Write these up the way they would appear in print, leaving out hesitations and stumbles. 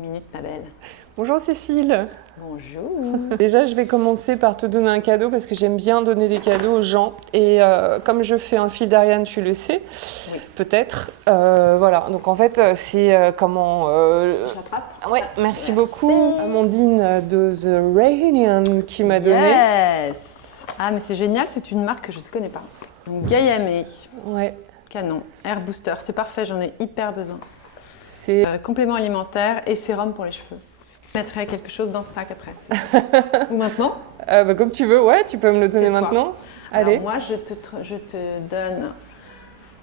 minutes, ma belle. Bonjour Cécile. Bonjour. Déjà, je vais commencer par te donner un cadeau parce que j'aime bien donner des cadeaux aux gens. Et comme je fais un fil d'Ariane, tu le sais, Oui. peut-être. Voilà, donc en fait, c'est comment... Je l'attrape. Ouais, merci beaucoup. Amandine de The Reunion qui m'a donné. Yes. Ah, mais c'est génial, c'est une marque que je ne connais pas. Donc, Gayamé. Ouais. Canon. Air Booster, c'est parfait, j'en ai hyper besoin. C'est... Complément alimentaire et sérum pour les cheveux. Je mettrai quelque chose dans ce sac après. Ou maintenant. Comme tu veux, ouais, tu peux me le donner C'est toi. maintenant. Alors, Allez. moi, je te donne,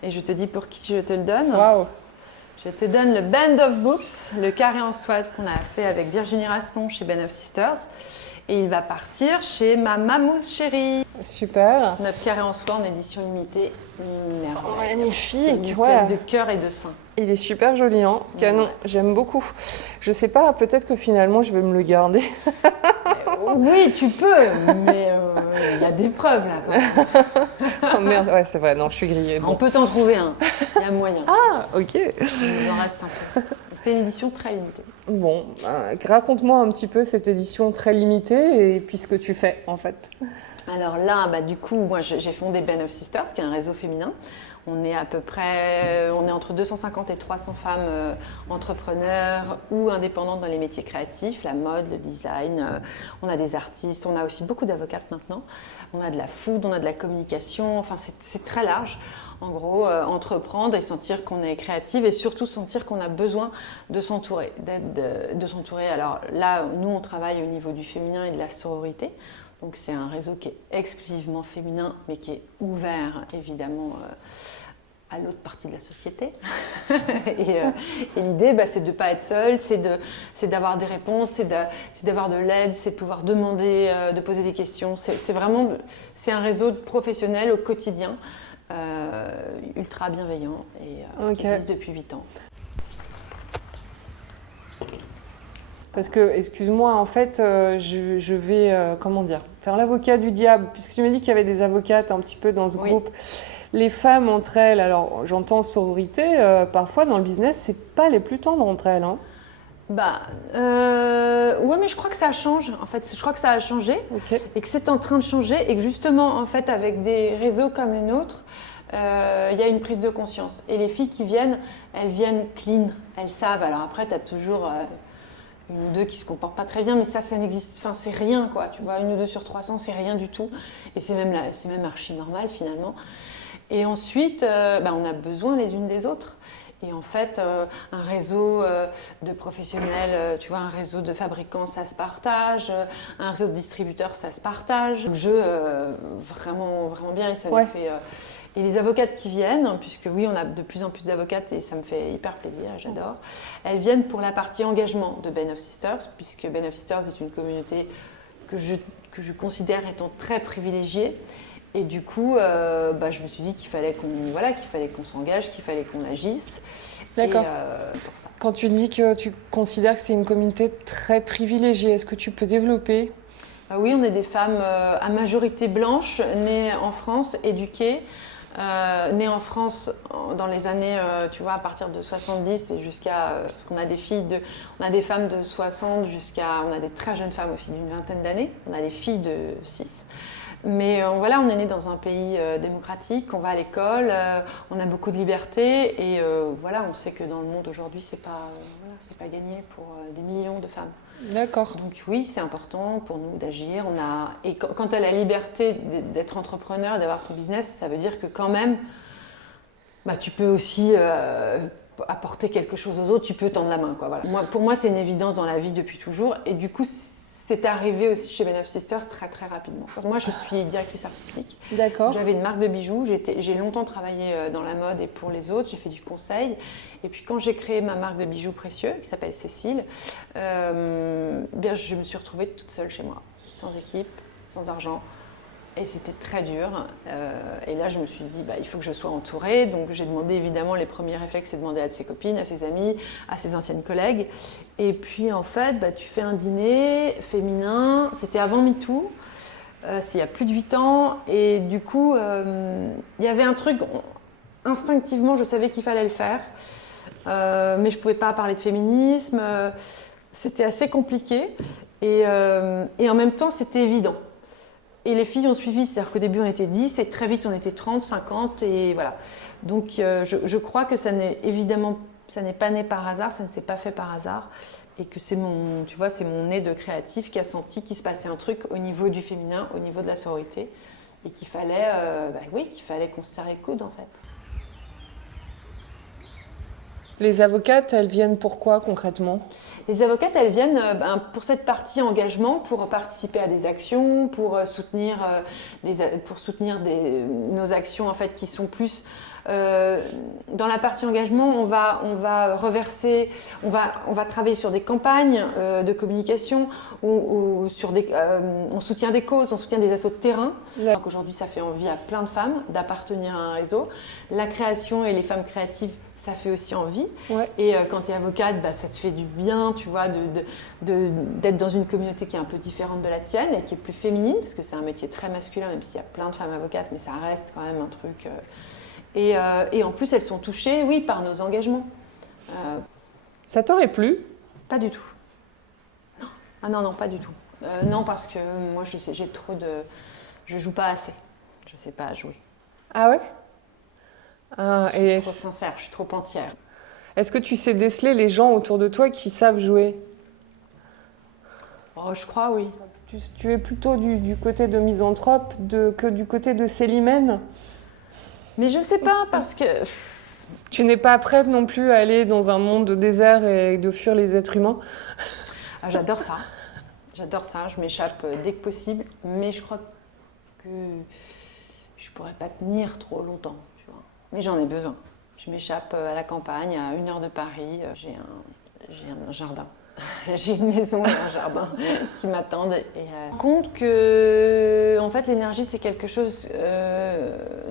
et je te dis pour qui je te le donne. Waouh. Je te donne le Band of Books, le carré en soie qu'on a fait avec Virginie Rasmont chez Ben of Sisters. Et il va partir chez ma Mamouze chérie. Super. Notre carré en soie en édition limitée. Magnifique, C'est ouais. de cœur et de sein. Il est super joli, hein. Canon, Ouais. j'aime beaucoup. Je sais pas, peut-être que finalement je vais me le garder. Oui, tu peux, mais il y a des preuves là. Oh merde, ouais, c'est vrai, non, je suis grillée. On Bon. peut t'en trouver un, il y a moyen. Ah, ok. Il en reste un peu. C'est une édition très limitée. Bon, raconte-moi un petit peu cette édition très limitée et puis ce que tu fais en fait. Alors là, du coup, moi j'ai fondé Ben of Sisters, qui est un réseau féminin. On est à peu près, on est entre 250 et 300 femmes entrepreneurs ou indépendantes dans les métiers créatifs, la mode, le design. On a des artistes, on a aussi beaucoup d'avocates maintenant. On a de la food, on a de la communication, enfin c'est très large. En gros, entreprendre et sentir qu'on est créative et surtout sentir qu'on a besoin de s'entourer, de s'entourer. Alors là, nous, on travaille au niveau du féminin et de la sororité. Donc c'est un réseau qui est exclusivement féminin, mais qui est ouvert évidemment à l'autre partie de la société. et l'idée, c'est de ne pas être seule, c'est d'avoir des réponses, c'est d'avoir de l'aide, c'est de pouvoir demander, de poser des questions. C'est un réseau professionnel au quotidien, ultra bienveillant et qui existe depuis 8 ans. Parce que, excuse-moi, en fait, je vais, comment dire, faire l'avocat du diable, puisque tu m'as dit qu'il y avait des avocates un petit peu dans ce groupe. Les femmes entre elles, alors j'entends sororité, parfois dans le business, c'est pas les plus tendres entre elles, hein. Ouais, mais je crois que ça change. En fait, je crois que ça a changé et que c'est en train de changer et que justement, en fait, avec des réseaux comme le nôtre, il y a une prise de conscience. Et les filles qui viennent, elles viennent clean, elles savent. Alors après, tu as toujours une ou deux qui se comportent pas très bien, mais ça n'existe. Enfin, c'est rien, quoi. Tu vois, 1 ou 2 sur 300, c'est rien du tout. Et c'est même archi normal finalement. Et ensuite, on a besoin les unes des autres. Et en fait, un réseau de professionnels, tu vois, un réseau de fabricants, ça se partage, un réseau de distributeurs, ça se partage. Le jeu, vraiment, vraiment bien, et ça nous fait... Et les avocates qui viennent, puisque oui, on a de plus en plus d'avocates et ça me fait hyper plaisir, j'adore, elles viennent pour la partie engagement de Ben of Sisters, puisque Ben of Sisters est une communauté que je considère étant très privilégiée. Et du coup, je me suis dit qu'il fallait qu'on s'engage, qu'il fallait qu'on agisse. D'accord. Et, pour ça. Quand tu dis que tu considères que c'est une communauté très privilégiée, est-ce que tu peux développer ? Oui, on est des femmes à majorité blanche, nées en France, éduquées, nées en France dans les années, tu vois, à partir de 70 et jusqu'à... on a des femmes de 60 jusqu'à... On a des très jeunes femmes aussi d'une vingtaine d'années. On a des filles de 6. Mais on est né dans un pays démocratique, on va à l'école, on a beaucoup de liberté et on sait que dans le monde aujourd'hui, c'est pas gagné pour des millions de femmes. D'accord. Donc oui, c'est important pour nous d'agir. Et quand tu as la liberté d'être entrepreneur, d'avoir ton business, ça veut dire que quand même, tu peux aussi apporter quelque chose aux autres, tu peux tendre la main, quoi. Voilà. Pour moi, c'est une évidence dans la vie depuis toujours et du coup, c'est arrivé aussi chez Ben of Sisters très très rapidement. Moi, je suis directrice artistique. D'accord. J'avais une marque de bijoux. J'ai longtemps travaillé dans la mode et pour les autres. J'ai fait du conseil. Et puis quand j'ai créé ma marque de bijoux précieux, qui s'appelle Cécile, je me suis retrouvée toute seule chez moi, sans équipe, sans argent. Et c'était très dur. Et là, je me suis dit, il faut que je sois entourée. Donc, j'ai demandé, évidemment, les premiers réflexes, c'est de demander à ses copines, à ses amies, à ses anciennes collègues. Et puis, en fait, tu fais un dîner féminin. C'était avant MeToo. C'est il y a plus de 8 ans. Et du coup, il y avait un truc, instinctivement, je savais qu'il fallait le faire. Mais je ne pouvais pas parler de féminisme. c'était assez compliqué et en même temps, c'était évident. Et les filles ont suivi, c'est-à-dire qu'au début, on était 10 et très vite, on était 30, 50 et voilà. Donc, je crois que ça n'est pas né par hasard, ça ne s'est pas fait par hasard. Et que c'est mon nez de créatif qui a senti qu'il se passait un truc au niveau du féminin, au niveau de la sororité. Et qu'il fallait, qu'il fallait qu'on se serre les coudes, en fait. Les avocates, elles viennent pour quoi, concrètement ? Les avocates, elles viennent pour cette partie engagement, pour participer à des actions, pour soutenir nos actions, en fait, qui sont plus... dans la partie engagement, on va reverser, on va travailler sur des campagnes de communication, on soutient des causes, on soutient des assos de terrain. Donc aujourd'hui, ça fait envie à plein de femmes d'appartenir à un réseau. La création et les femmes créatives, ça fait aussi envie. Ouais. Et quand tu es avocate, ça te fait du bien, tu vois, d'être dans une communauté qui est un peu différente de la tienne et qui est plus féminine, parce que c'est un métier très masculin, même s'il y a plein de femmes avocates, mais ça reste quand même un truc... Et en plus, elles sont touchées, oui, par nos engagements. Ça t'aurait plu ? Pas du tout. Non. Ah non, pas du tout. Non, parce que moi, je joue pas assez. Je sais pas jouer. Ah ouais ? Je suis trop sincère, je suis trop entière. Est-ce que tu sais déceler les gens autour de toi qui savent jouer ? Oh, je crois, oui. Tu es plutôt du côté de misanthrope que du côté de Célimène ? Mais je sais pas, parce que... Tu n'es pas prête non plus à aller dans un monde de désert et de fuir les êtres humains ? J'adore ça. J'adore ça. Je m'échappe dès que possible. Mais je crois que je pourrais pas tenir trop longtemps. Tu vois. Mais j'en ai besoin. Je m'échappe à la campagne, à 1 heure de Paris. J'ai un jardin. J'ai une maison et un jardin qui m'attendent. Et je me rends compte que en fait, l'énergie, c'est quelque chose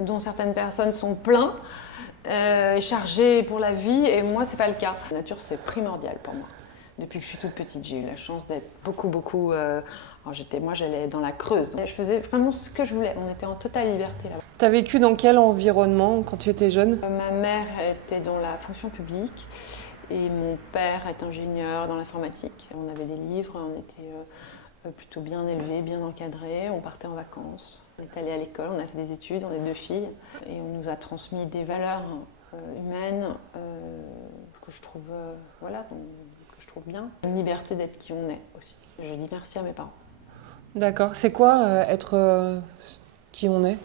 dont certaines personnes sont pleines, chargées pour la vie. Et moi, c'est pas le cas. La nature, c'est primordial pour moi. Depuis que je suis toute petite, j'ai eu la chance d'être beaucoup... moi, j'allais dans la Creuse. Donc, je faisais vraiment ce que je voulais. On était en totale liberté là-bas. Tu as vécu dans quel environnement quand tu étais jeune ? Ma mère était dans la fonction publique. Et mon père est ingénieur dans l'informatique. On avait des livres, on était plutôt bien élevés, bien encadrés. On partait en vacances, on est allé à l'école, on a fait des études, on est 2 filles. Et on nous a transmis des valeurs humaines que je trouve, que je trouve bien. Une liberté d'être qui on est aussi. Je dis merci à mes parents. D'accord. C'est quoi être qui on est ?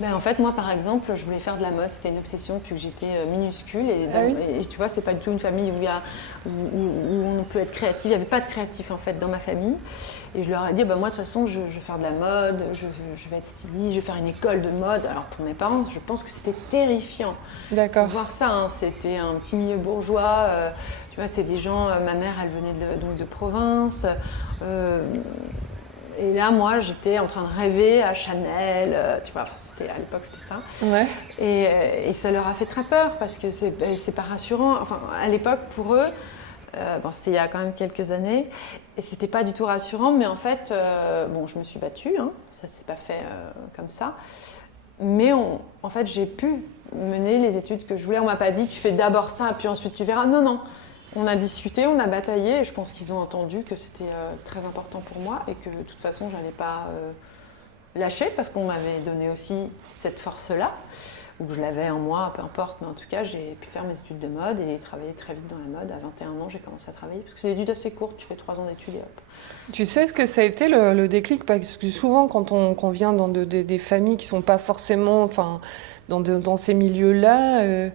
En fait, moi, par exemple, je voulais faire de la mode. C'était une obsession depuis que j'étais minuscule. Et tu vois, c'est pas du tout une famille où on peut être créatif. Il n'y avait pas de créatif, en fait, dans ma famille. Et je leur ai dit, moi, de toute façon, je vais faire de la mode, je vais être styliste, je vais faire une école de mode. Alors, pour mes parents, je pense que c'était terrifiant. D'accord. De voir ça, hein. C'était un petit milieu bourgeois. Tu vois, c'est des gens... ma mère, elle venait de province. Et là, moi, j'étais en train de rêver à Chanel, tu vois, à l'époque, c'était ça. Ouais. Et ça leur a fait très peur parce que c'est pas rassurant. Enfin, à l'époque, pour eux, c'était il y a quand même quelques années, et c'était pas du tout rassurant, mais en fait, je me suis battue, hein, ça s'est pas fait comme ça. Mais en fait, j'ai pu mener les études que je voulais. On m'a pas dit, tu fais d'abord ça, puis ensuite tu verras. Non. On a discuté, on a bataillé et je pense qu'ils ont entendu que c'était très important pour moi et que de toute façon, je n'allais pas lâcher parce qu'on m'avait donné aussi cette force-là, ou que je l'avais en moi, peu importe. Mais en tout cas, j'ai pu faire mes études de mode et travailler très vite dans la mode. À 21 ans, j'ai commencé à travailler parce que c'est des études assez courtes, tu fais 3 ans d'études et hop. Tu sais ce que ça a été le déclic ? Parce que souvent, quand on vient dans des familles qui ne sont pas forcément... Dans ces milieux-là, elle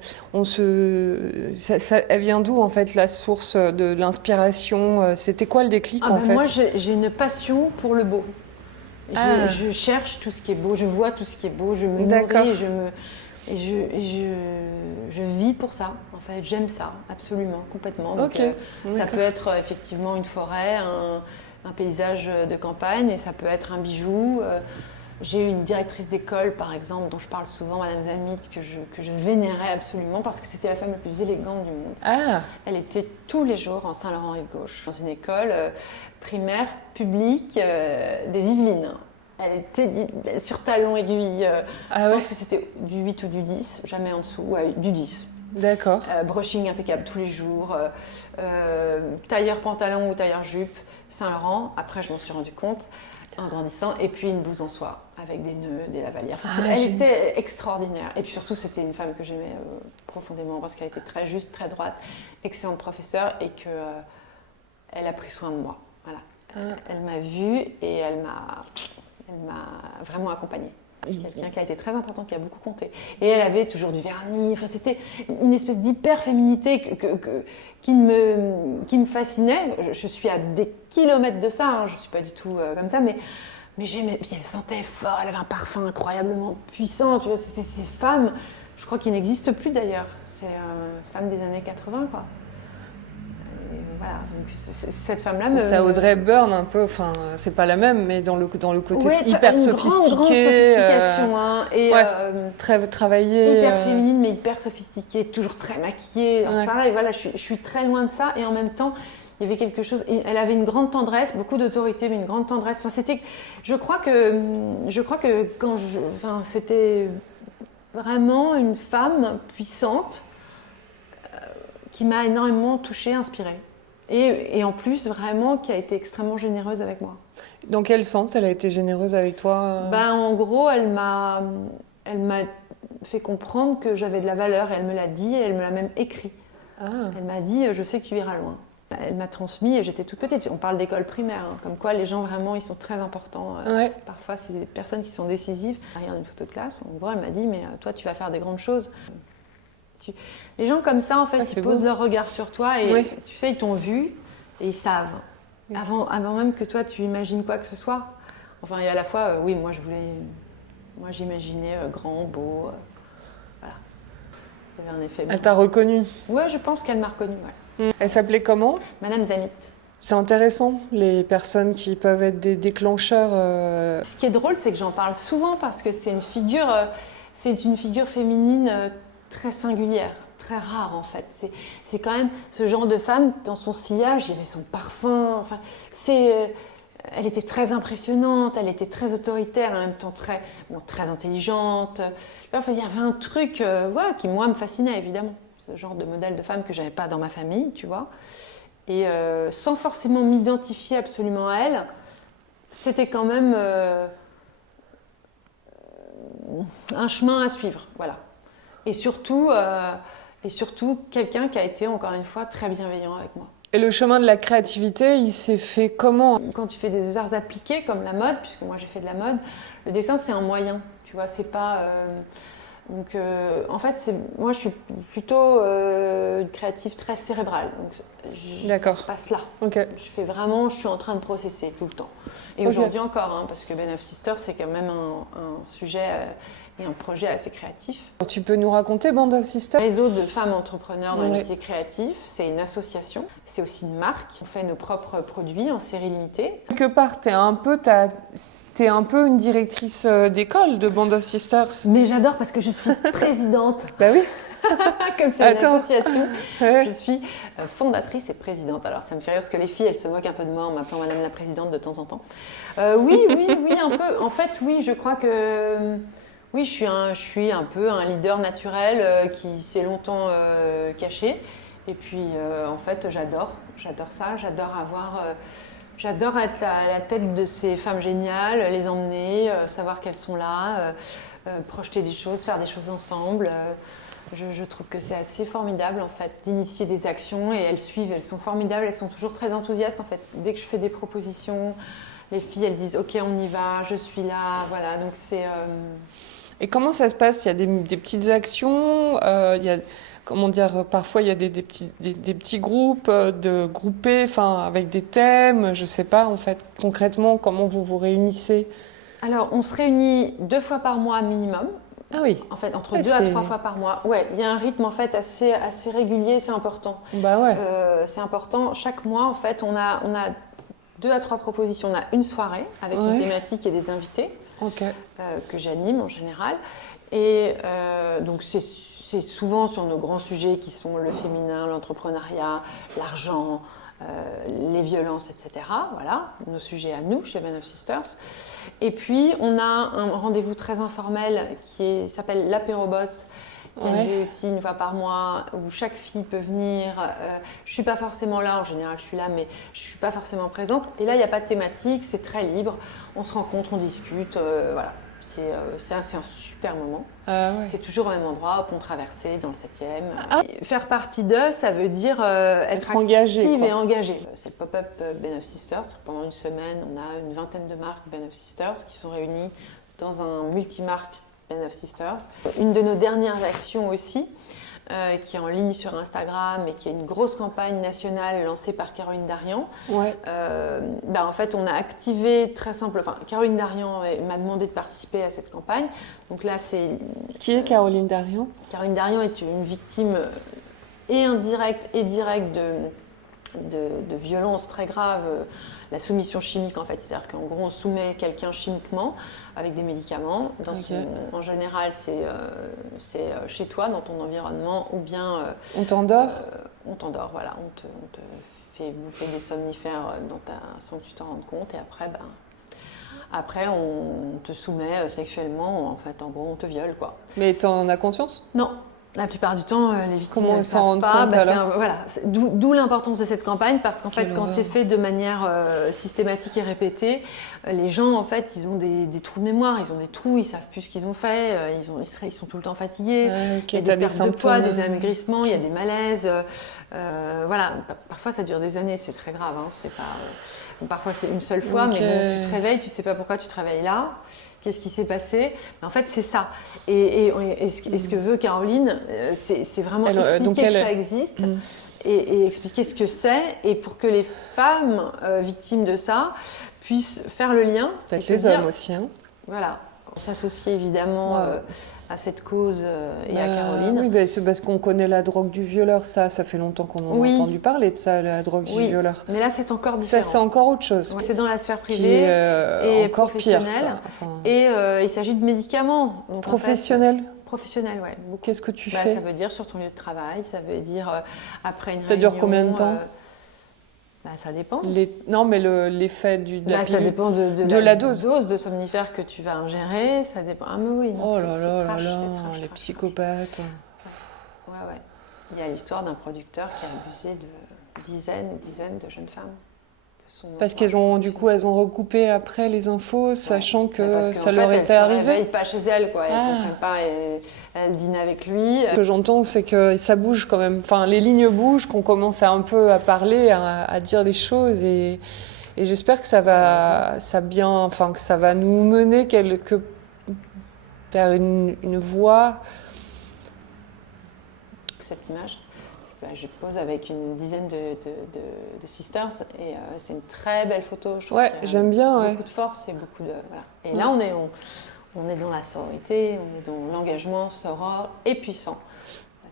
vient d'où en fait la source de l'inspiration ? C'était quoi le déclic en fait ? Moi, j'ai une passion pour le beau. Je cherche tout ce qui est beau, je vois tout ce qui est beau, je me nourris et je vis pour ça. En fait, j'aime ça absolument, complètement. Donc, ça peut être effectivement une forêt, un paysage de campagne, et ça peut être un bijou. J'ai eu une directrice d'école, par exemple, dont je parle souvent, Madame Zamit, que je vénérais absolument parce que c'était la femme la plus élégante du monde. Ah. Elle était tous les jours en Saint-Laurent-Rive-Gauche, dans une école primaire publique des Yvelines. Elle était sur talon aiguille. Je pense que c'était du 8 ou du 10, jamais en dessous. Ouais, du 10. D'accord. Brushing impeccable tous les jours. Tailleur pantalon ou tailleur jupe, Saint-Laurent. Après, je m'en suis rendu compte en grandissant. Et puis une blouse en soie avec des nœuds, des lavalières. Elle était extraordinaire. Et puis surtout, c'était une femme que j'aimais profondément parce qu'elle était très juste, très droite, excellente professeure et qu'elle a pris soin de moi. Voilà. Elle m'a vue et elle m'a vraiment accompagnée. C'est quelqu'un qui a été très important, qui a beaucoup compté. Et elle avait toujours du vernis. Enfin, c'était une espèce d'hyper-féminité qui me fascinait. Je suis à des kilomètres de ça, hein. Je ne suis pas du tout comme ça, mais j'aimais. Puis elle sentait fort, elle avait un parfum incroyablement puissant. Tu vois, ces femmes, je crois qu'ils n'existent plus d'ailleurs. C'est femmes des années 80, quoi. Voilà, donc cette femme-là me... C'est Audrey Hepburn un peu, enfin c'est pas la même, mais dans le côté hyper grande sophistiqué. Sophistication, hein, et très travaillée. Hyper féminine, mais hyper sophistiquée, toujours très maquillée. Ouais. Pareil, voilà, je suis très loin de ça, et en même temps, il y avait quelque chose... Elle avait une grande tendresse, beaucoup d'autorité, mais une grande tendresse. Enfin, c'était... Je crois que quand c'était vraiment une femme puissante qui m'a énormément touchée, inspirée. Et en plus, vraiment, qui a été extrêmement généreuse avec moi. Dans quel sens elle a été généreuse avec toi ? En gros, elle m'a fait comprendre que j'avais de la valeur, et elle me l'a dit, et elle me l'a même écrit. Elle m'a dit, je sais que tu iras loin. Elle m'a transmis, et j'étais toute petite. On parle d'école primaire, hein, comme quoi les gens, vraiment, ils sont très importants. Parfois, c'est des personnes qui sont décisives. Regarde une photo de classe, en gros, elle m'a dit, mais toi, tu vas faire des grandes choses. Les gens comme ça, en fait, ils posent leur regard sur toi et tu sais, ils t'ont vu et ils savent. Avant même que toi, tu imagines quoi que ce soit. Enfin, et à la fois, moi j'imaginais grand, beau. Voilà. Il y avait un effet. Elle t'a reconnue ? Ouais, je pense qu'elle m'a reconnue. Ouais. Elle s'appelait comment ? Madame Zanit. C'est intéressant, les personnes qui peuvent être des déclencheurs. Ce qui est drôle, c'est que j'en parle souvent parce que c'est une figure féminine très singulière, très rare en fait. C'est quand même ce genre de femme, dans son sillage, il y avait son parfum. Enfin, elle était très impressionnante, elle était très autoritaire, en même temps très intelligente. Enfin, il y avait un truc qui, moi, me fascinait évidemment. Ce genre de modèle de femme que je n'avais pas dans ma famille, tu vois. Et sans forcément m'identifier absolument à elle, c'était quand même un chemin à suivre, voilà. Et surtout quelqu'un qui a été, encore une fois, très bienveillant avec moi. Et le chemin de la créativité, il s'est fait comment ? Quand tu fais des arts appliqués, comme la mode, puisque moi j'ai fait de la mode, le dessin c'est un moyen, tu vois, c'est pas... Donc en fait, moi je suis plutôt une créative très cérébrale, donc ça se passe là. Okay. Je suis en train de processer tout le temps. Et aujourd'hui encore, hein, parce que Ben of Sisters c'est quand même un sujet... et un projet assez créatif. Tu peux nous raconter Band of Sisters ? Réseau de femmes entrepreneurs dans le métier créatif, c'est une association, c'est aussi une marque. On fait nos propres produits en série limitée. Quelque part, t'es un peu une directrice d'école de Band of Sisters. Mais j'adore parce que je suis présidente. Bah oui. Comme c'est une association, je suis fondatrice et présidente. Alors ça me fait rire parce que les filles, elles se moquent un peu de moi en m'appelant Madame la Présidente de temps en temps. Oui, un peu. En fait, oui, je crois que... Oui, je suis un peu un leader naturel qui s'est longtemps caché. Et puis, en fait, j'adore ça. J'adore être à la tête de ces femmes géniales, les emmener, savoir qu'elles sont là, projeter des choses, faire des choses ensemble. Je trouve que c'est assez formidable, en fait, d'initier des actions et elles suivent. Elles sont formidables, elles sont toujours très enthousiastes, en fait. Dès que je fais des propositions, les filles, elles disent « Ok, on y va, je suis là ». Voilà, donc c'est... Et comment ça se passe ? Il y a des petites actions, parfois il y a des petits groupes de groupés, avec des thèmes, je sais pas en fait, concrètement, comment vous vous réunissez ? Alors, on se réunit 2 fois par mois minimum. Ah oui. En fait, entre 2 à 3 fois par mois. Ouais, il y a un rythme en fait assez régulier, c'est important. Bah ouais. C'est important. Chaque mois, en fait, on a 2 à 3 propositions. On a une soirée avec une thématique et des invités. Que j'anime en général. Et donc c'est souvent sur nos grands sujets qui sont le féminin, l'entrepreneuriat, l'argent, les violences, etc. Voilà, nos sujets à nous, chez Band of Sisters. Et puis, on a un rendez-vous très informel qui s'appelle l'apéro boss, qui a lieu aussi une fois par mois, où chaque fille peut venir. Je ne suis pas forcément là, en général je suis là, mais je ne suis pas forcément présente. Et là, il n'y a pas de thématique, c'est très libre. On se rencontre, on discute, voilà. C'est un super moment. C'est toujours au même endroit, au Pont Traversé, dans le 7e. Faire partie d'eux, ça veut dire être engagé, active et engagée. C'est le pop-up Band of Sisters. Pendant une semaine, on a une vingtaine de marques Band of Sisters qui sont réunies dans un multimarque Band of Sisters. Une de nos dernières actions aussi, qui est en ligne sur Instagram et qui est une grosse campagne nationale lancée par Caroline Darian. En fait, on a activé très simple. Enfin, Caroline Darian m'a demandé de participer à cette campagne. Donc là, Qui est Caroline Darian ? Caroline Darian est une victime et indirecte et directe de violences très graves. La soumission chimique, en fait, c'est-à-dire qu'en gros, on soumet quelqu'un chimiquement avec des médicaments. En général, c'est chez toi, dans ton environnement, ou bien... on t'endort on t'endort, voilà. On te fait bouffer des somnifères sans que tu t'en rendes compte. Et après, on te soumet sexuellement. En fait, en gros, on te viole, quoi. Mais t'en as conscience ? Non. La plupart du temps, les victimes ne s'en rendent pas. D'où l'importance de cette campagne, parce qu'en fait, quand c'est fait de manière systématique et répétée, les gens, en fait, ils ont des trous de mémoire, ils ont des trous, ils savent plus ce qu'ils ont fait, ils sont tout le temps fatigués, il y a des pertes de poids, des amaigrissements, il y a des malaises. Parfois, ça dure des années, c'est très grave. C'est pas, parfois, c'est une seule fois, mais bon, tu te réveilles, tu sais pas pourquoi tu te réveilles là. Qu'est-ce qui s'est passé ? Mais en fait, c'est ça. Et ce que veut Caroline, c'est vraiment expliquer que ça existe et expliquer ce que c'est, et pour que les femmes victimes de ça puissent faire le lien. Avec les hommes aussi. Voilà. On s'associe évidemment à cette cause et à Caroline. Oui, c'est parce qu'on connaît la drogue du violeur. Ça fait longtemps qu'on en a entendu parler de ça, la drogue du violeur. Mais là, c'est encore différent. Ça, c'est encore autre chose. C'est dans la sphère privée et encore professionnelle. Pire, et il s'agit de médicaments. Donc, professionnel. Professionnel, ouais. Qu'est-ce que tu fais ? Ça veut dire sur ton lieu de travail, ça veut dire après une réunion. Ça dure combien de temps ? Ça dépend. Non, mais l'effet de la ça dépend de la dose de somnifères que tu vas ingérer. Ça dépend. Ah, mais oui. Non, oh là là là là, les psychopathes. Ouais. Il y a l'histoire d'un producteur qui a abusé de dizaines et dizaines de jeunes femmes. Parce qu'elles ont recoupé après les infos, sachant que ça leur était arrivé. Elle ne se réveille pas chez elle, quoi. Elle ne comprend pas, elle dîne avec lui. Ce que j'entends, c'est que ça bouge quand même. Enfin, les lignes bougent, qu'on commence un peu à parler, à dire des choses, et j'espère que ça va nous mener vers une voie. Cette image. Je pose avec une dizaine de sisters et c'est une très belle photo. Je trouve j'aime bien. Beaucoup de force et beaucoup de... Voilà. Et là, on est dans la sororité, on est dans l'engagement soror et puissant.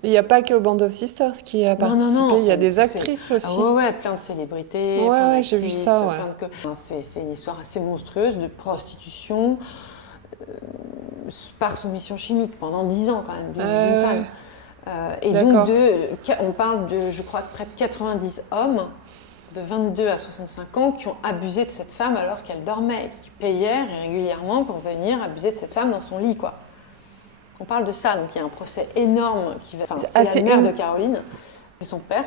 Il n'y a pas que Band of Sisters qui a participé, il y a des actrices aussi. Plein de célébrités. J'ai vu ça. C'est une histoire assez monstrueuse de prostitution par soumission chimique pendant 10 ans quand même d'une femme. Et donc, on parle de, je crois, près de 90 hommes de 22 à 65 ans qui ont abusé de cette femme alors qu'elle dormait, qui payaient régulièrement pour venir abuser de cette femme dans son lit, quoi. On parle de ça, donc il y a un procès énorme c'est la mère de Caroline. C'est son père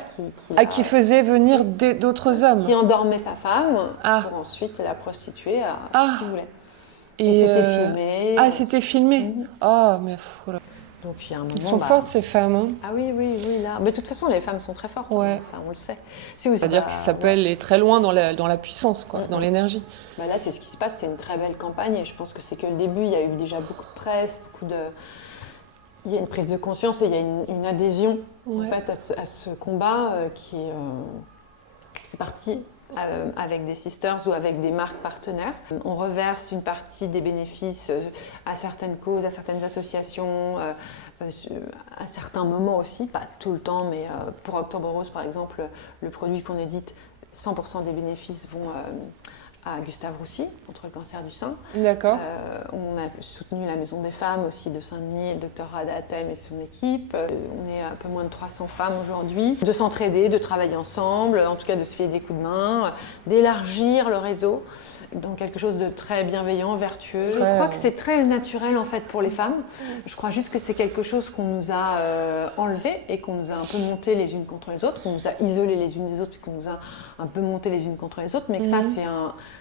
qui faisait venir d'autres hommes. Qui endormait sa femme pour ensuite la prostituer à qui voulait. Et c'était filmé. C'était filmé. Mais voilà. Donc, il y a un moment, elles sont fortes, ces femmes. Hein. Ah oui, là. Mais de toute façon, les femmes sont très fortes. Ça, on le sait. C'est-à-dire que ça peut aller très loin dans la puissance, quoi, dans l'énergie. Là, c'est ce qui se passe. C'est une très belle campagne. Et je pense que c'est que le début. Il y a eu déjà beaucoup de presse, il y a une prise de conscience et il y a une adhésion en fait, à ce combat c'est parti avec des sisters ou avec des marques partenaires. On reverse une partie des bénéfices à certaines causes, à certaines associations, à certains moments aussi, pas tout le temps, mais pour Octobre Rose par exemple, le produit qu'on édite, 100% des bénéfices vont à Gustave Roussy contre le cancer du sein. D'accord. On a soutenu la Maison des femmes aussi de Saint-Denis, le docteur Rada Hatem et son équipe. On est un peu moins de 300 femmes aujourd'hui. De s'entraider, de travailler ensemble, en tout cas de se filer des coups de main, d'élargir le réseau dans quelque chose de très bienveillant, vertueux. Je crois que c'est très naturel en fait pour les femmes. Je crois juste que c'est quelque chose qu'on nous a enlevé et qu'on nous a un peu monté les unes contre les autres, qu'on nous a isolées les unes des autres et qu'on nous a un peu monté les unes contre les autres, mais que ça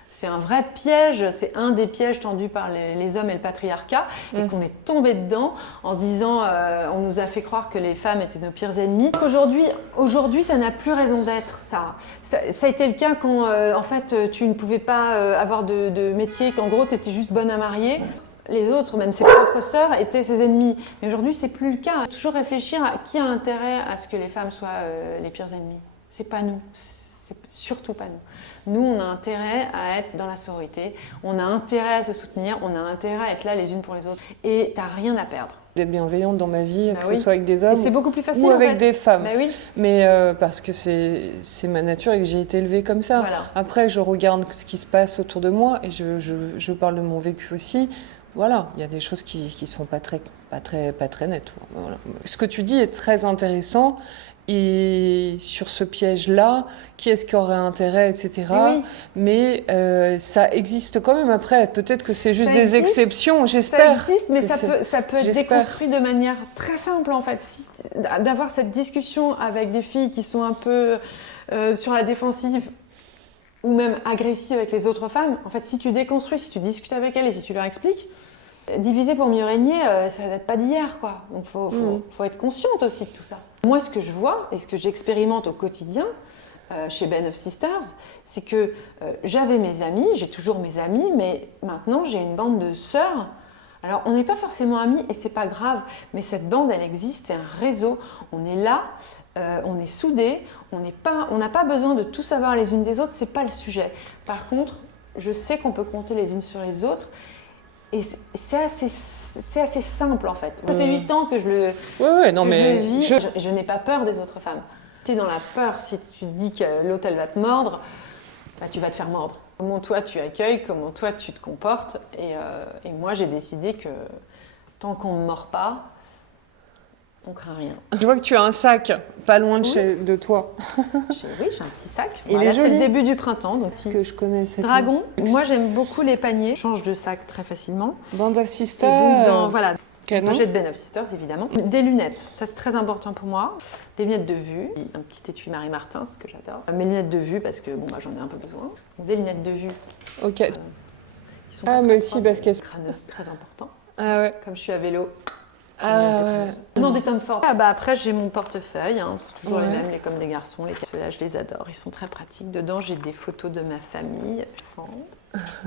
c'est un vrai piège, c'est un des pièges tendus par les hommes et le patriarcat, et qu'on est tombé dedans en se disant, on nous a fait croire que les femmes étaient nos pires ennemis. Aujourd'hui, ça n'a plus raison d'être ça. Ça a été le cas quand, en fait, tu ne pouvais pas avoir de métier, qu'en gros, tu étais juste bonne à marier. Les autres, même ses propres sœurs, étaient ses ennemis. Mais aujourd'hui, c'est plus le cas. Toujours réfléchir à qui a intérêt à ce que les femmes soient les pires ennemis. C'est pas nous. C'est surtout pas nous. Nous, on a intérêt à être dans la sororité, on a intérêt à se soutenir, on a intérêt à être là les unes pour les autres. Et t'as rien à perdre. D'être bienveillante dans ma vie, que ce soit avec des hommes c'est beaucoup plus facile, ou avec des femmes. Oui. Mais parce que c'est ma nature et que j'ai été élevée comme ça. Voilà. Après, je regarde ce qui se passe autour de moi et je parle de mon vécu aussi. Voilà, il y a des choses qui sont pas très nettes. Voilà. Ce que tu dis est très intéressant. Et sur ce piège-là, qui est-ce qui aurait intérêt, etc. Oui. Mais ça existe quand même. Après, peut-être que c'est juste des exceptions, j'espère. Ça existe, mais ça peut être déconstruit de manière très simple, en fait. D'avoir cette discussion avec des filles qui sont un peu sur la défensive ou même agressives avec les autres femmes. En fait, si tu déconstruis, si tu discutes avec elles et si tu leur expliques, diviser pour mieux régner, ça date pas d'hier, quoi. Donc, faut être consciente aussi de tout ça. Moi, ce que je vois et ce que j'expérimente au quotidien chez Band of Sisters, c'est que j'avais mes amis, j'ai toujours mes amis, mais maintenant j'ai une bande de sœurs. Alors, on n'est pas forcément amis et c'est pas grave, mais cette bande, elle existe, c'est un réseau. On est là, on est soudés, on n'a pas besoin de tout savoir les unes des autres, c'est pas le sujet. Par contre, je sais qu'on peut compter les unes sur les autres. Et c'est assez simple en fait. Ça fait 8 ans que je le vis. Je n'ai pas peur des autres femmes. Tu es dans la peur, si tu te dis que l'autre elle va te mordre, bah, tu vas te faire mordre. Comment toi tu accueilles, comment toi tu te comportes. Et moi j'ai décidé que tant qu'on ne me mord pas, on craint rien. Je vois que tu as un sac pas loin de toi. Oui, j'ai un petit sac. Et là, c'est le début du printemps. Donc ce que je connais, c'est Dragon. Moi, j'aime beaucoup les paniers. Je change de sac très facilement. Band of Sisters. Et donc, voilà. Canon. J'ai de Band of Sisters, évidemment. Des lunettes, ça c'est très important pour moi. Des lunettes de vue. Un petit étui Marie Martin, ce que j'adore. Mes lunettes de vue, parce que j'en ai un peu besoin. Donc, des lunettes de vue. Ok. Qui sont mais aussi parce qu'elles sont très important. Ah ouais. Comme je suis à vélo. Ah ouais. Non, des Tom Ford. Après, j'ai mon portefeuille. C'est toujours les mêmes, les comme des garçons. Ceux-là, je les adore. Ils sont très pratiques. Dedans, j'ai des photos de ma famille.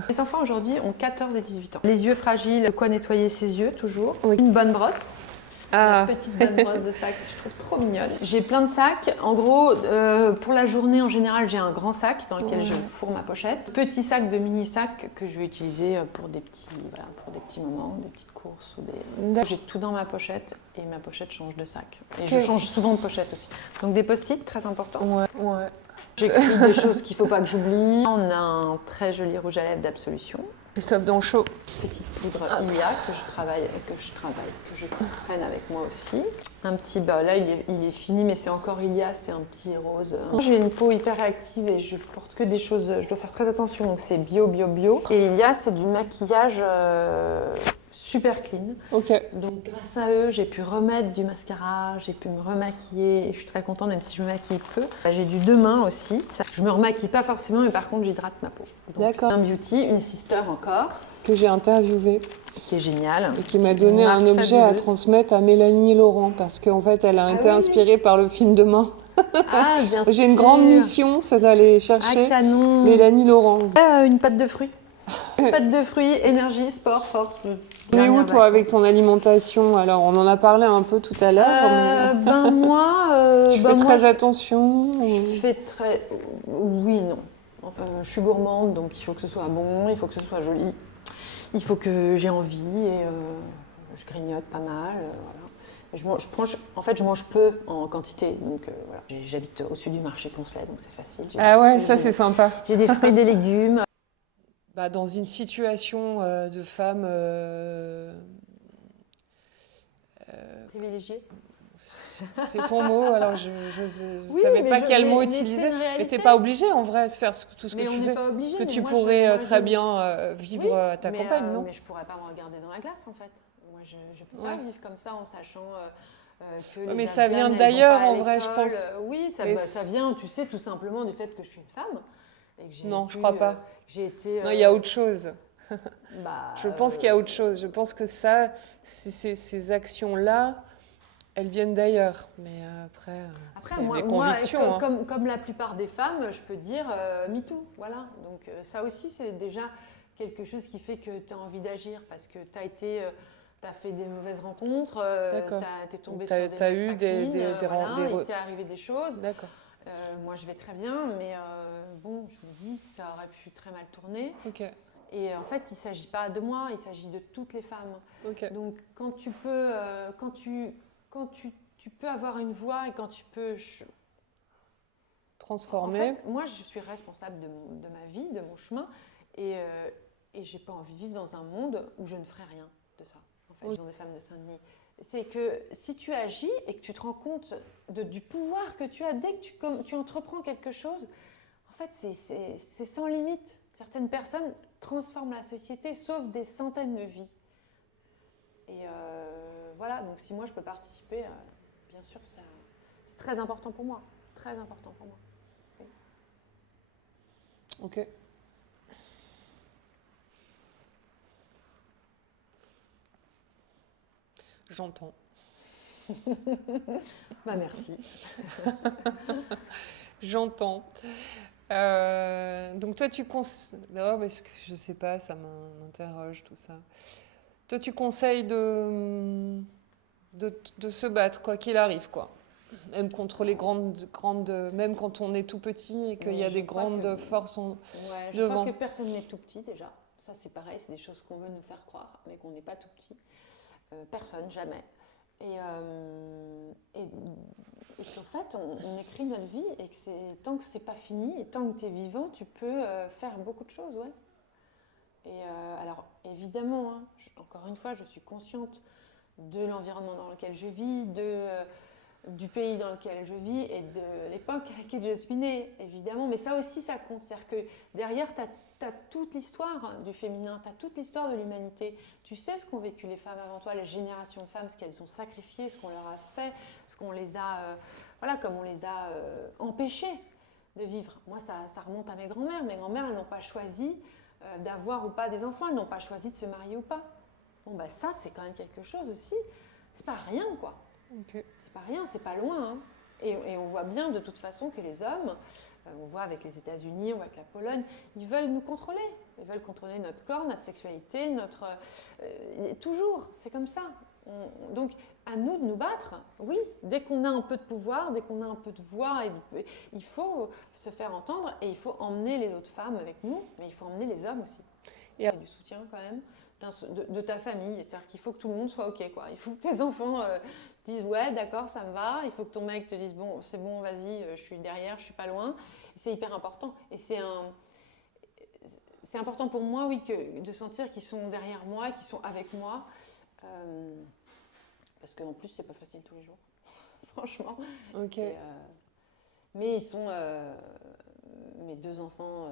Les enfants aujourd'hui ont 14 et 18 ans. Les yeux fragiles, de quoi nettoyer ses yeux toujours. Oui. Une bonne brosse. Une petite bonne brosse de sac que je trouve trop mignonne. J'ai plein de sacs. En gros, pour la journée en général, j'ai un grand sac dans lequel je fourre ma pochette. Petit sac de mini-sac que je vais utiliser pour des petits moments, des petites courses. J'ai tout dans ma pochette et ma pochette change de sac. Et je change souvent de pochette aussi. Donc des post-it, très important. Ouais. J'écris des choses qu'il ne faut pas que j'oublie. On a un très joli rouge à lèvres d'Absolution. Christophe Danchot. Petite poudre Ilia que je traîne avec moi aussi. Un petit, là il est fini, mais c'est encore Ilia, c'est un petit rose. J'ai une peau hyper réactive et je porte que des choses, je dois faire très attention, donc c'est bio. Et Ilia, c'est du maquillage super clean. Ok. Donc grâce à eux, j'ai pu remettre du mascara, j'ai pu me remaquiller et je suis très contente même si je me maquille peu. J'ai du 2 mains aussi. Je me remaquille pas forcément mais par contre j'hydrate ma peau. D'accord. Un beauty, une sister encore. Que j'ai interviewé. Qui est génial. Et qui m'a donné un objet à transmettre à Mélanie Laurent parce qu'en fait elle a été inspirée par le film Demain. Ah bien sûr. J'ai une grande mission, c'est d'aller chercher Mélanie Laurent. Une pâte de fruits. Une pâte de fruits, énergie, sport, force. Mais où toi avec ton alimentation? Alors on en a parlé un peu tout à l'heure. Moi, tu fais très attention. Je fais très, oui non. Enfin, je suis gourmande donc il faut que ce soit bon, il faut que ce soit joli, il faut que j'ai envie et je grignote pas mal. Voilà. Je mange peu en quantité, donc voilà. J'habite au-dessus du marché Poncelet, donc c'est facile. Ça c'est sympa. J'ai des fruits, des légumes. dans une situation de femme Privilégiée. C'est ton mot, alors je ne Oui, savais pas quel mot mais utiliser. Mais tu n'es pas obligé en vrai de faire tout ce que mais tu veux. Pas obligé, Parce que tu moi, pourrais très bien vivre à ta campagne, non? Mais je ne pourrais pas me regarder dans la glace en fait. Moi je ne peux pas vivre comme ça en sachant que les mais ça vient Afghanes, d'ailleurs elles en vont pas à vrai, je l'école. pense. Oui, ça vient, tu sais, tout simplement du fait que je suis une femme. Et que Non, je crois pas. J'ai été. Non, il y a autre chose. Bah, Je pense qu'il y a autre chose. Je pense que ça, ces actions-là, elles viennent d'ailleurs. Mais après c'est moi, mes convictions. comme la plupart des femmes, je peux dire MeToo. Voilà. Donc ça aussi, c'est déjà quelque chose qui fait que tu as envie d'agir parce que tu as été. Tu as fait des mauvaises rencontres, tu es tombé sur des t'as eu il t'est arrivé des choses. D'accord. Moi, je vais très bien, mais bon, je me dis, ça aurait pu très mal tourner. Ok. Et en fait, il ne s'agit pas de moi, il s'agit de toutes les femmes. Ok. Donc, quand tu peux, tu peux avoir une voix et quand tu peux transformer. En fait, moi, je suis responsable de ma vie, de mon chemin, et j'ai pas envie de vivre dans un monde où je ne ferai rien de ça. En fait, oui. Dans des femmes de Saint-Denis. C'est que si tu agis et que tu te rends compte du pouvoir que tu as dès que tu entreprends quelque chose, en fait, c'est sans limite. Certaines personnes transforment la société, sauvent des centaines de vies. Et voilà, donc si moi je peux participer, bien sûr, c'est très important pour moi. Très important pour moi. Oui. Ok. J'entends. Merci. J'entends. Donc toi, parce que je sais pas, ça m'interroge tout ça. Toi, tu conseilles de se battre, quoi qu'il arrive, quoi. Même contre les grandes, même quand on est tout petit et qu'il y a des grandes forces devant. Je crois que personne n'est tout petit déjà. Ça, c'est pareil, c'est des choses qu'on veut nous faire croire, mais qu'on n'est pas tout petit. Personne, jamais. Et qu'en fait, on écrit notre vie et que tant que c'est pas fini et tant que tu es vivant, tu peux faire beaucoup de choses, ouais. Et alors, évidemment, hein, encore une fois, je suis consciente de l'environnement dans lequel je vis, du pays dans lequel je vis et de l'époque à laquelle je suis née, évidemment. Mais ça aussi, ça compte. C'est-à-dire que derrière, tu as toute l'histoire du féminin, tu as toute l'histoire de l'humanité. Tu sais ce qu'ont vécu les femmes avant toi, les générations de femmes, ce qu'elles ont sacrifié, ce qu'on leur a fait, ce qu'on les a, comme on les a empêchées de vivre. Moi, ça remonte à mes grands-mères. Mes grands-mères, elles n'ont pas choisi d'avoir ou pas des enfants, elles n'ont pas choisi de se marier ou pas. Bon, bah ça, c'est quand même quelque chose aussi. C'est pas rien, quoi. Okay. C'est pas rien, c'est pas loin. Hein. Et on voit bien de toute façon que les hommes, on voit avec les États-Unis, on voit avec la Pologne, ils veulent nous contrôler. Ils veulent contrôler notre corps, notre sexualité, toujours, c'est comme ça. Donc, à nous de nous battre, oui, dès qu'on a un peu de pouvoir, dès qu'on a un peu de voix, il faut se faire entendre et il faut emmener les autres femmes avec nous, mais il faut emmener les hommes aussi. Et du soutien quand même de ta famille, c'est-à-dire qu'il faut que tout le monde soit ok, quoi. Il faut que tes enfants disent ouais, d'accord, ça me va. Il faut que ton mec te dise bon, c'est bon, vas-y, je suis derrière, je suis pas loin. Et c'est hyper important. Et c'est important pour moi, oui, de sentir qu'ils sont derrière moi, qu'ils sont avec moi. Parce qu'en plus, c'est pas facile tous les jours, franchement. Ok. Mais ils sont mes deux enfants.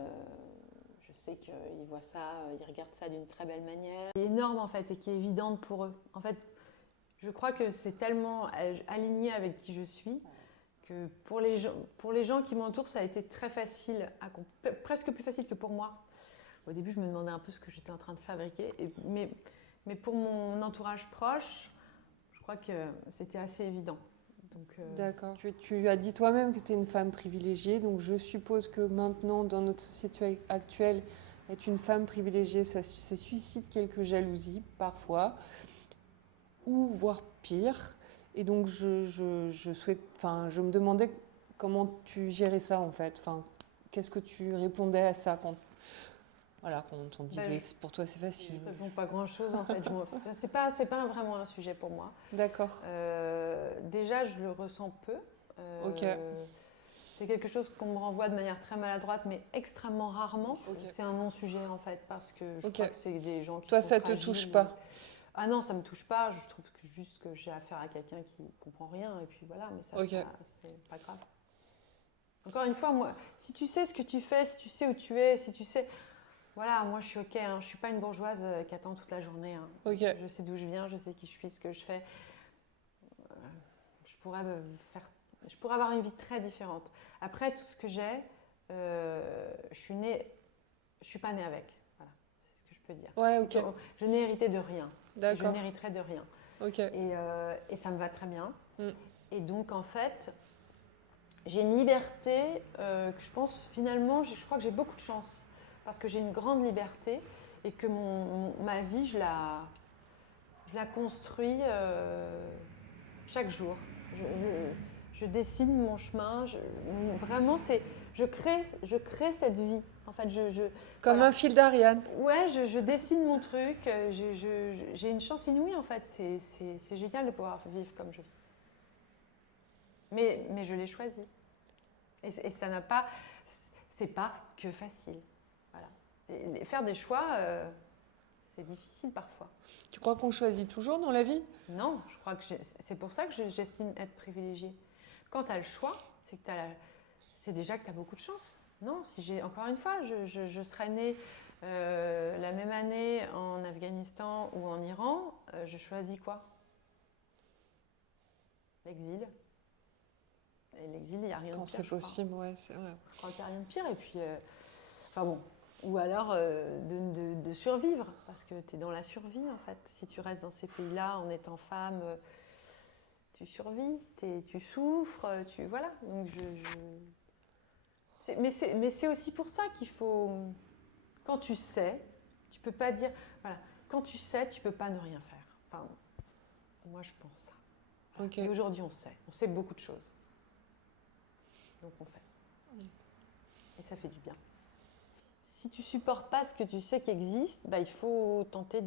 Je sais qu'ils voient ça, ils regardent ça d'une très belle manière. Qui est énorme en fait et qui est évidente pour eux. En fait, je crois que c'est tellement aligné avec qui je suis que pour les gens qui m'entourent, ça a été très facile, presque plus facile que pour moi. Au début, je me demandais un peu ce que j'étais en train de fabriquer, mais pour mon entourage proche, je crois que c'était assez évident. D'accord. Tu as dit toi-même que tu es une femme privilégiée, donc je suppose que maintenant, dans notre société actuelle, être une femme privilégiée, ça suscite quelques jalousies, parfois, ou voire pire. Et donc, je me demandais comment tu gérais ça, en fait. Enfin, qu'est-ce que tu répondais à ça quand on disait pour toi c'est facile. Je ne réponds pas grand-chose en fait. C'est pas vraiment un sujet pour moi. D'accord. Déjà, je le ressens peu. Ok. C'est quelque chose qu'on me renvoie de manière très maladroite, mais extrêmement rarement. Okay. C'est un non-sujet en fait, parce que je crois que c'est des gens qui Toi, sont ça fragiles. te touche pas? Ah non, ça me touche pas. Je trouve que juste que j'ai affaire à quelqu'un qui comprend rien, et puis voilà. Mais ça c'est pas grave. Encore une fois, moi, si tu sais ce que tu fais, si tu sais où tu es, si tu sais, voilà, moi je suis ok. Hein, je suis pas une bourgeoise qui attend toute la journée. Hein. Je sais d'où je viens, je sais qui je suis, ce que je fais. Je pourrais avoir une vie très différente. Après, tout ce que j'ai, je suis pas née avec. Voilà, c'est ce que je peux dire. Ouais, ok. Je n'ai hérité de rien. D'accord. Je n'hériterai de rien. Ok. Et ça me va très bien. Et donc, en fait, j'ai une liberté que je pense, finalement, je crois que j'ai beaucoup de chance. Parce que j'ai une grande liberté et que ma vie, je la construis chaque jour. Je dessine mon chemin. Vraiment, je crée cette vie. En fait, comme un fil d'Ariane. Ouais, je dessine mon truc. J'ai une chance inouïe, en fait. C'est génial de pouvoir vivre comme je vis. Mais je l'ai choisi. Et ça n'a pas... C'est pas que facile. Voilà. Et faire des choix, c'est difficile parfois. Tu crois qu'on choisit toujours dans la vie? Non, je crois que c'est pour ça que j'estime être privilégiée. Quand tu as le choix, c'est déjà que tu as beaucoup de chance. Non, encore une fois, je serais née la même année en Afghanistan ou en Iran, je choisis quoi? L'exil. Et l'exil, il n'y a rien de pire. Quand c'est possible, ouais, c'est vrai. Je crois qu'il n'y a rien de pire. Et puis, enfin bon, ou alors de survivre, parce que tu es dans la survie en fait. Si tu restes dans ces pays-là en étant femme, tu survis, tu souffres, voilà. Donc mais c'est aussi pour ça qu'il faut, quand tu sais, tu peux pas dire, voilà, quand tu sais, tu peux pas ne rien faire. Enfin, moi je pense ça. Okay. Et aujourd'hui on sait beaucoup de choses. Donc on fait. Et ça fait du bien. Si tu supportes pas ce que tu sais qui existe, bah, il faut tenter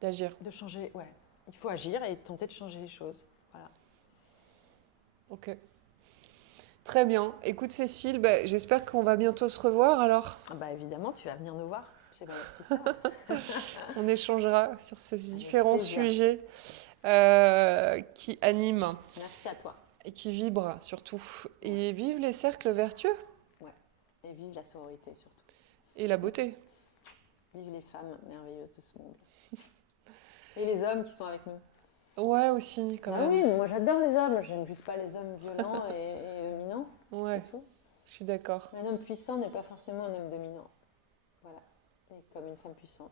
d'agir. De changer, ouais. Il faut agir et tenter de changer les choses. Voilà. Ok. Très bien. Écoute Cécile, j'espère qu'on va bientôt se revoir alors. Ah bah évidemment, tu vas venir nous voir chez Valaxistance. On échangera sur ces différents sujets qui animent. Merci à toi. Et qui vibrent surtout. Et vive les cercles vertueux. Ouais. Et vive la sororité surtout. Et la beauté. Vive les femmes merveilleuses de ce monde. Et les hommes qui sont avec nous. Ouais, aussi, quand même. Oui, moi j'adore les hommes. J'aime juste pas les hommes violents et dominants. Ouais, je suis d'accord. Un homme puissant n'est pas forcément un homme dominant. Voilà. Et comme une femme puissante.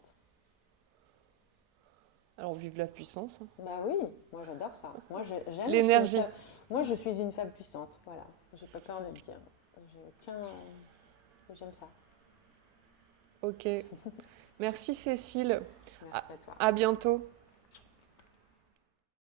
Alors, vive la puissance. Bah oui, moi j'adore ça. Moi j'aime l'énergie. Moi je suis une femme puissante. Voilà. J'ai pas peur de le dire. J'aime ça. Ok. Merci Cécile. Merci à toi. À bientôt.